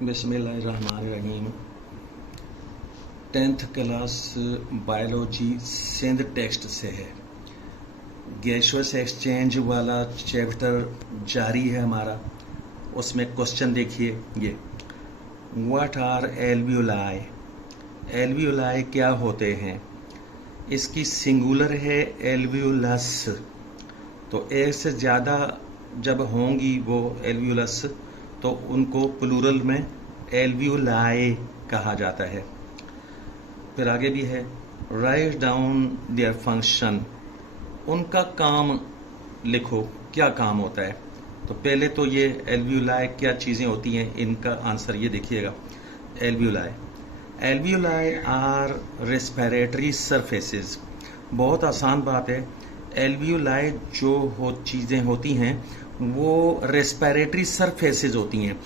बिस्मिल्लाहिर्रहमानिर्रहीम। 10th class biology Sindh text से है। गैसियस एक्सचेंज वाला चैप्टर जारी है हमारा। उसमें क्वेश्चन देखिए ये, व्हाट आर एल्वियोलाई। एल्वियोलाई क्या होते हैं? इसकी सिंगुलर है एल्वियोलस, तो एक से ज़्यादा जब होंगी वो एल्वियोलस तो उनको प्लूरल में एल्वियोलाई कहा जाता है। फिर आगे भी है, राइट डाउन देयर फंक्शन। उनका काम लिखो, क्या काम होता है। तो पहले तो ये एल्वियोलाई क्या चीज़ें होती हैं, इनका आंसर ये देखिएगा। Alveoli are respiratory surfaces. बहुत आसान बात है। एल्वियोलाई जो चीज़ें होती हैं वो रेस्पिरेटरी सरफेसेस होती हैं।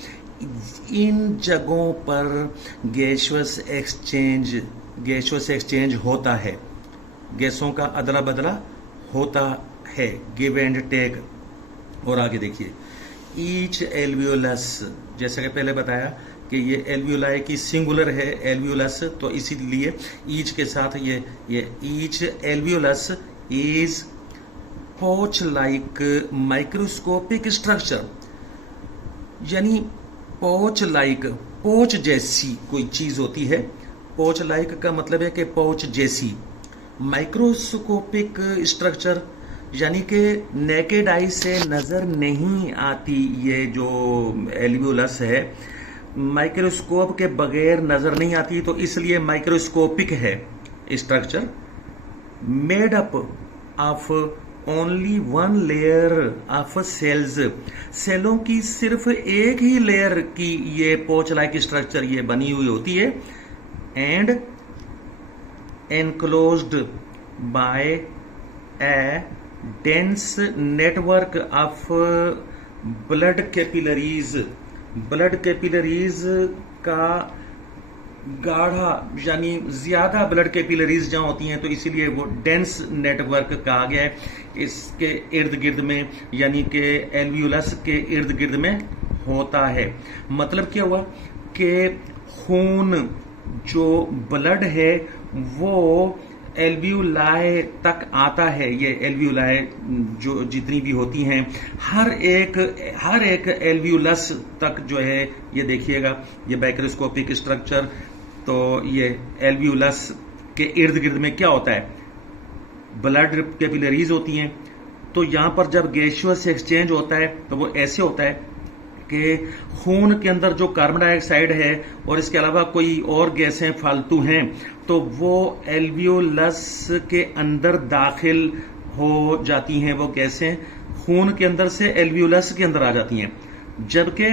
इन जगहों पर गैसियस एक्सचेंज होता है, गैसों का अदला बदला होता है, गिव एंड टेक। और आगे देखिए, ईच एल्वियोलस, जैसा कि पहले बताया कि ये एल्वियोलाई की सिंगुलर है एल्वियोलस, तो इसीलिए ईच के साथ ये each alveolus is pouch like microscopic structure. यानी पोच लाइक, पोच जैसी कोई चीज होती है। पोच लाइक का मतलब है कि पोच जैसी। माइक्रोस्कोपिक स्ट्रक्चर यानी कि नेकेड आई से नजर नहीं आती। ये जो एल्वियोलस है माइक्रोस्कोप के बगैर नजर नहीं आती, तो इसलिए माइक्रोस्कोपिक है structure. Made up of only one layer of cells. सेलों की सिर्फ एक ही लेयर की ये पोच लाइक स्ट्रक्चर ये बनी हुई होती है। And enclosed bye A dense network of blood capillaries. Blood capillaries का गाढ़ा यानी ज्यादा ब्लड कैपिलरीज जहां होती हैं, तो इसीलिए वो डेंस नेटवर्क कहा गया है। इसके इर्द गिर्द में यानी कि एल्वियोलस के इर्द गिर्द में होता है। मतलब क्या हुआ कि खून जो ब्लड है वो एल्वियोलाई तक आता है। ये एल्वियोलाई जो जितनी भी होती हैं हर एक एल्वियोलस तक जो है ये देखिएगा, ये माइक्रोस्कोपिक स्ट्रक्चर। तो ये एल्वियोलस के इर्द गिर्द में क्या होता है, ब्लड कैपिलरीज होती हैं। तो यहां पर जब गैसियस एक्सचेंज होता है तो वो ऐसे होता है कि खून के अंदर जो कार्बन डाइऑक्साइड है और इसके अलावा कोई और गैसें फालतू हैं, तो वो एल्वियोलस के अंदर दाखिल हो जाती हैं। वो गैसें खून के अंदर से एल्वियोलस के अंदर आ जाती हैं। जबकि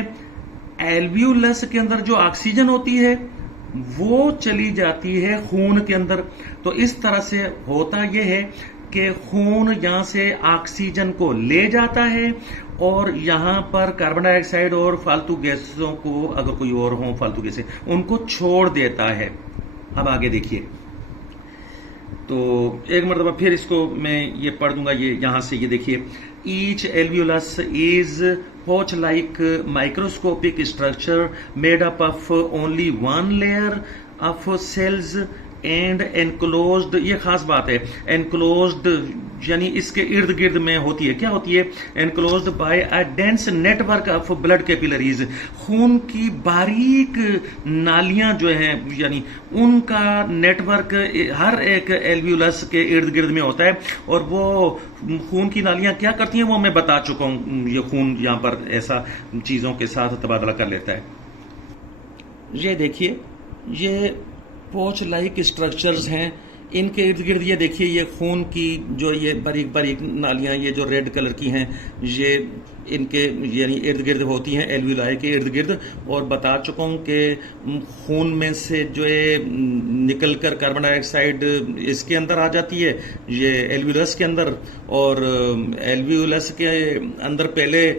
एल्वियोलस के अंदर जो ऑक्सीजन होती है वो चली जाती है खून के अंदर। तो इस तरह से होता यह है कि खून यहां से ऑक्सीजन को ले जाता है और यहां पर कार्बन डाइऑक्साइड और फालतू गैसों को, अगर कोई और हो फालतू गैसें, उनको छोड़ देता है। अब आगे देखिए, तो एक मरतबा फिर इसको मैं ये पढ़ दूंगा। ये यहां से ये देखिए, each alveolus is pouch like microscopic structure made up of only one layer of cells and enclosed. ये खास बात है, एनक्लोज्ड यानी इसके इर्द गिर्द में होती है। क्या होती है? Enclosed bye a dense network of blood capillaries. खून की बारीक नालियां जो हैं यानी उनका नेटवर्क हर एक एल्वियोलस के इर्द गिर्द में होता है। और वो खून की नालियां क्या करती हैं वो मैं बता चुका हूं। ये खून यहां पर ऐसा चीजों के साथ तबादला कर लेता है। ये देखिए, ये पोच लाइक स्ट्रक्चर्स हैं। इनके इर्द गिर्द ये देखिए, ये खून की जो ये बारीक बारीक नालियां, ये जो रेड कलर की हैं, ये इनके यानी इर्द गिर्द होती हैं एल्वियोलाई के इर्द गिर्द। और बता चुका हूं कि खून में से जो है निकल कर कार्बन डाइऑक्साइड इसके अंदर आ जाती है, ये एल्वियोलस के अंदर। और एल्वियोलस के अंदर पहले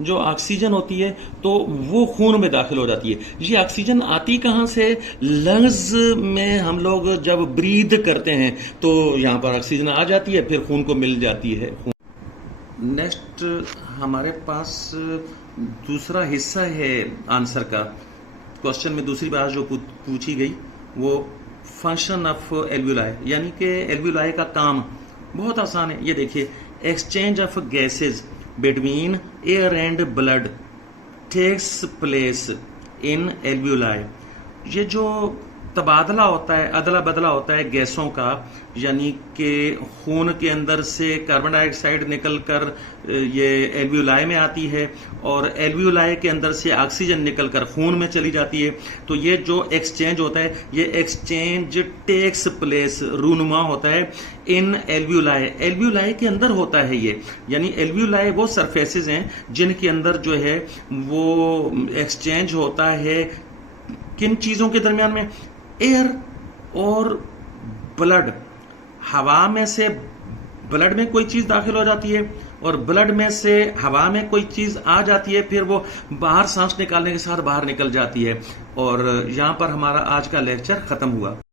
जो ऑक्सीजन होती है तो वो खून में दाखिल हो जाती है। ये ऑक्सीजन आती कहां से? लंग्स में हम लोग जब ब्रीद करते हैं तो यहां पर ऑक्सीजन आ जाती है, फिर खून को मिल जाती है। नेक्स्ट हमारे पास दूसरा हिस्सा है आंसर का। क्वेश्चन में दूसरी बात जो पूछी गई वो फंक्शन ऑफ एल्वुलाई, यानी कि एल्वुलाई का काम बहुत आसान है। ये देखिए, exchange of gases between air and blood takes place in alveoli. ये जो तबादला होता है, अदला बदला होता है गैसों का, यानी कि खून के अंदर से कार्बन डाइऑक्साइड निकलकर ये एल्वुलाई में आती है और एल्वुलाई के अंदर से ऑक्सीजन निकलकर खून में चली जाती है। तो ये जो एक्सचेंज होता है, ये एक्सचेंज टेक्स प्लेस, रूनुमा होता है इन एल्वुलाई। एल्वुलाई के अंदर होता है ये, यानी एल्वुलाई वो सरफेसेस हैं जिनके अंदर जो है वो एक्सचेंज होता है किन चीजों के दरमियान में, एयर और ब्लड। हवा में से ब्लड में कोई चीज दाखिल हो जाती है और ब्लड में से हवा में कोई चीज आ जाती है, फिर वो बाहर सांस निकालने के साथ बाहर निकल जाती है। और यहां पर हमारा आज का लेक्चर खत्म हुआ।